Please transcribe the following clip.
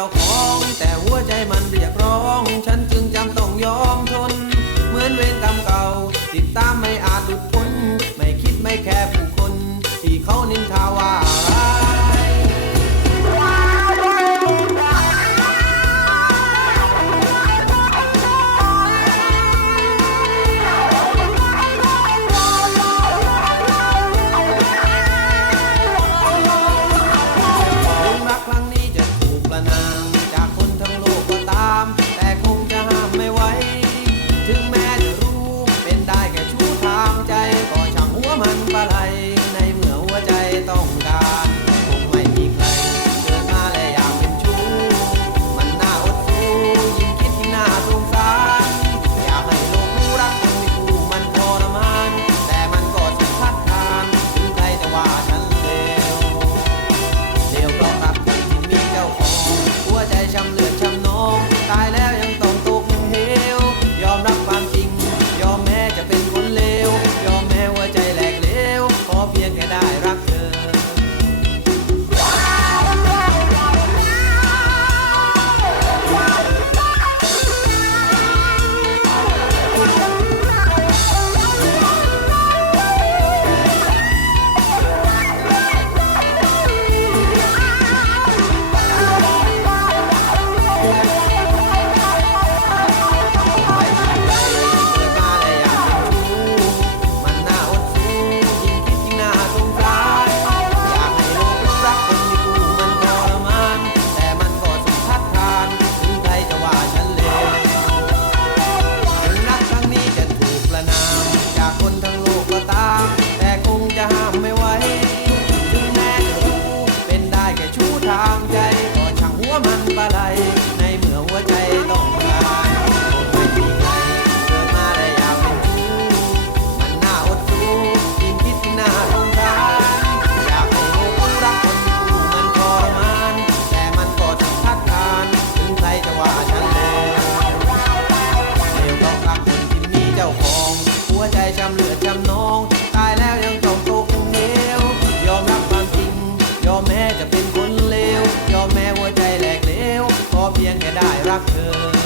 ้าของ แต่หัวใจมันเรียกร้อง ฉันจึงจำต้องยอมทน เหมือนเวรกรรมเก่า ติดตามไม่อาจหลุดพ้น ไม่คิดไม่แค่ผู้คน ที่เขานินทาว่า 来。 พียงแค่ได้รักเธอ